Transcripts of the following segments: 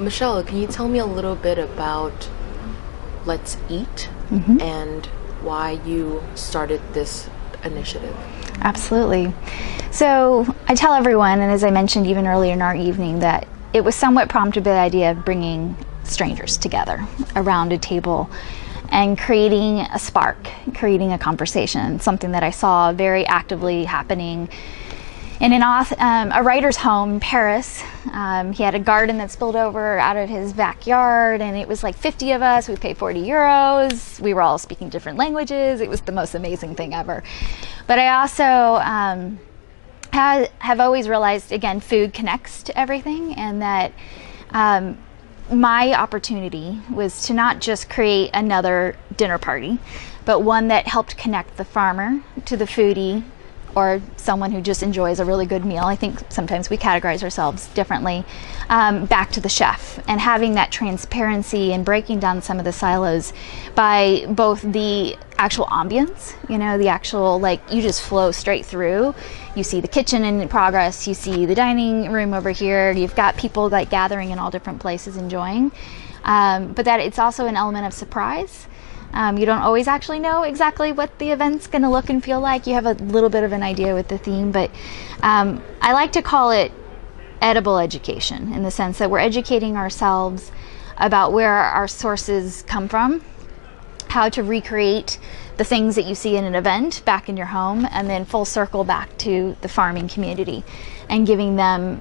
Michelle, can you tell me a little bit about Let's Eat and why you started this initiative? Absolutely. So I tell everyone, and as I mentioned even earlier in our evening, that it was somewhat prompted by the idea of bringing strangers together around a table and creating a spark, creating a conversation, something that I saw very actively happening in a writer's home in Paris. He had a garden that spilled over out of his backyard, and it was like 50 of us. We paid 40 euros. We were all speaking different languages. It was the most amazing thing ever. But I also have always realized, again, food connects to everything, and that my opportunity was to not just create another dinner party, but one that helped connect the farmer to the foodie, or someone who just enjoys a really good meal. I think sometimes we categorize ourselves differently, back to the chef, and having that transparency and breaking down some of the silos by both the actual ambience, the actual, like, you just flow straight through. You see the kitchen in progress, you see the dining room over here, you've got people like gathering in all different places enjoying, but that it's also an element of surprise. You don't always actually know exactly what the event's going to look and feel like. You have a little bit of an idea with the theme, but I like to call it edible education, in the sense that we're educating ourselves about where our sources come from, how to recreate the things that you see in an event back in your home, and then full circle back to the farming community and giving them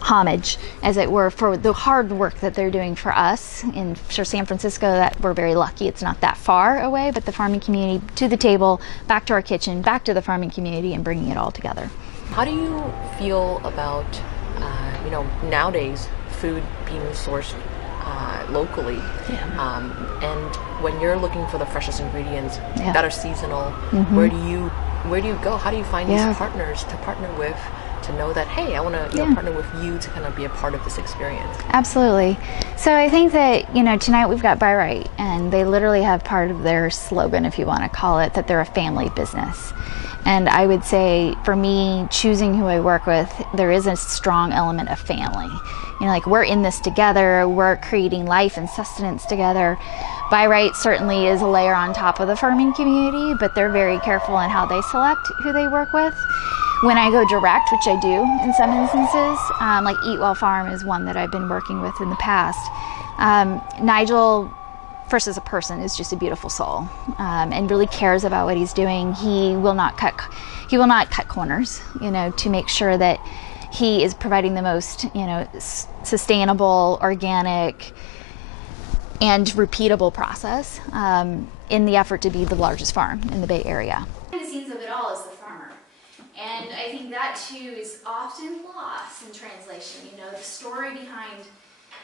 homage, as it were, for the hard work that they're doing for us in San Francisco. That we're very lucky it's not that far away, but the farming community to the table, back to our kitchen, back to the farming community, and bringing it all together. How do you feel about, nowadays food being sourced locally? And when you're looking for the freshest ingredients that are seasonal, where do you go? How do you find these partners to partner with, to know that, hey, I want to partner with you to kind of be a part of this experience? Absolutely. So I think that, tonight we've got Buy Right, and they literally have part of their slogan, if you want to call it, that they're a family business. And I would say, for me, choosing who I work with, there is a strong element of family. Like, we're in this together, we're creating life and sustenance together. Buy Right certainly is a layer on top of the farming community, but they're very careful in how they select who they work with. When I go direct, which I do in some instances, like Eat Well Farm is one that I've been working with in the past. Nigel, first as a person, is just a beautiful soul, and really cares about what he's doing. He will not cut corners, to make sure that he is providing the most, sustainable, organic, and repeatable process in the effort to be the largest farm in the Bay Area. Behind the scenes of it all is the farmer. And I think that too is often lost in translation. The story behind,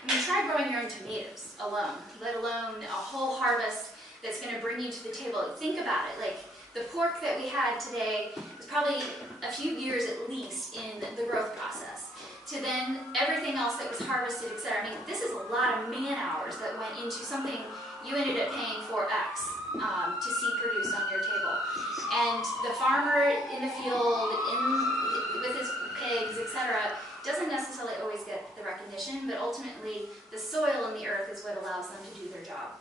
try growing your own tomatoes alone, let alone a whole harvest that's going to bring you to the table. Think about it, like the pork that we had today was probably a few years at least in the growth process, to then everything else that was harvested, etc. This is a lot of man hours that went into something you ended up paying 4x to see produced on your table. And the farmer in the field, with his pigs, etc., doesn't necessarily always get the recognition, but ultimately the soil and the earth is what allows them to do their job.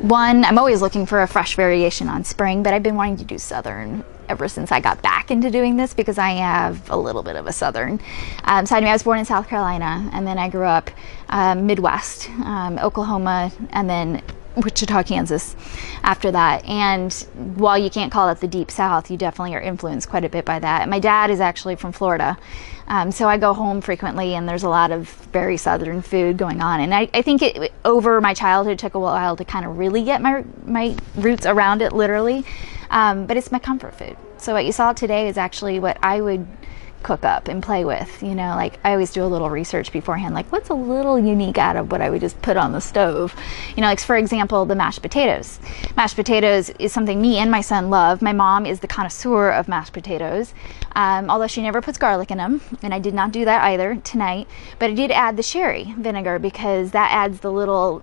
One, I'm always looking for a fresh variation on spring, but I've been wanting to do southern ever since I got back into doing this, because I have a little bit of a southern side of me. I was born in South Carolina, and then I grew up Midwest, Oklahoma, and then Wichita, Kansas after that. And while you can't call it the deep South, you definitely are influenced quite a bit by that. My dad is actually from Florida, so I go home frequently, and there's a lot of very southern food going on. And I think it, over my childhood, took a while to kind of really get my roots around it, literally. But it's my comfort food. So what you saw today is actually what I would cook up and play with. Like, I always do a little research beforehand, like what's a little unique out of what I would just put on the stove. Like, for example, the mashed potatoes. Mashed potatoes is something me and my son love. My mom is the connoisseur of mashed potatoes, although she never puts garlic in them, and I did not do that either tonight. But I did add the sherry vinegar, because that adds the little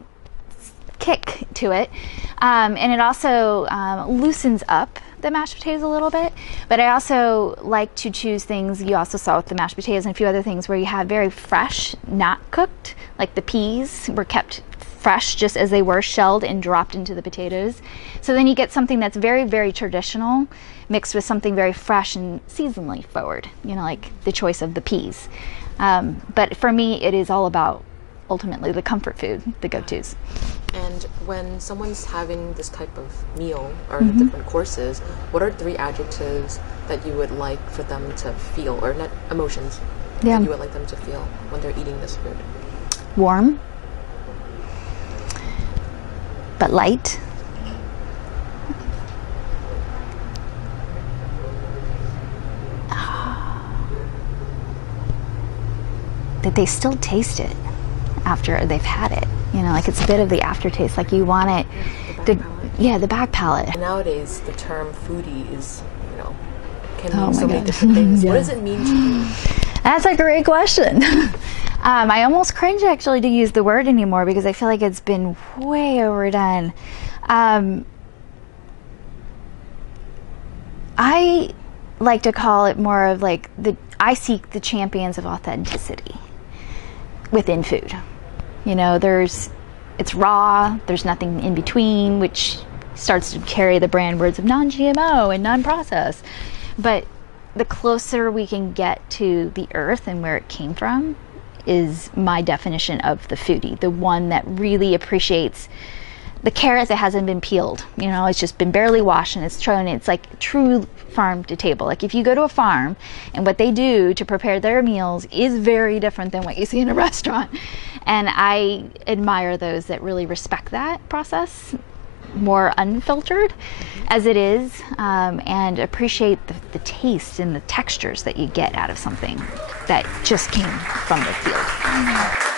kick to it. And it also loosens up the mashed potatoes a little bit, but I also like to choose things, you also saw with the mashed potatoes and a few other things, where you have very fresh, not cooked, like the peas were kept fresh just as they were, shelled and dropped into the potatoes. So then you get something that's very, very traditional mixed with something very fresh and seasonally forward, you know, like the choice of the peas. But for me, it is all about ultimately the comfort food, the go-tos. And when someone's having this type of meal or different courses, what are 3 adjectives that you would like for them to feel, or not emotions, that you would like them to feel when they're eating this food? Warm, but light. That they still taste it after they've had it. You know, like it's a bit of the aftertaste, like you want it, the back palate. And nowadays, the term foodie is, you know, can mean so many different things. What does it mean to you? That's a great question. I almost cringe actually to use the word anymore because I feel like it's been way overdone. I like to call it more of like I seek the champions of authenticity within food. You know, it's raw, there's nothing in between, which starts to carry the brand words of non-GMO and non-processed. But the closer we can get to the earth and where it came from is my definition of the foodie, the one that really appreciates the carrot that hasn't been peeled. You know, it's just been barely washed and it's thrown. It's like true farm to table. Like if you go to a farm and what they do to prepare their meals is very different than what you see in a restaurant. And I admire those that really respect that process, more unfiltered as it is, and appreciate the taste and the textures that you get out of something that just came from the field.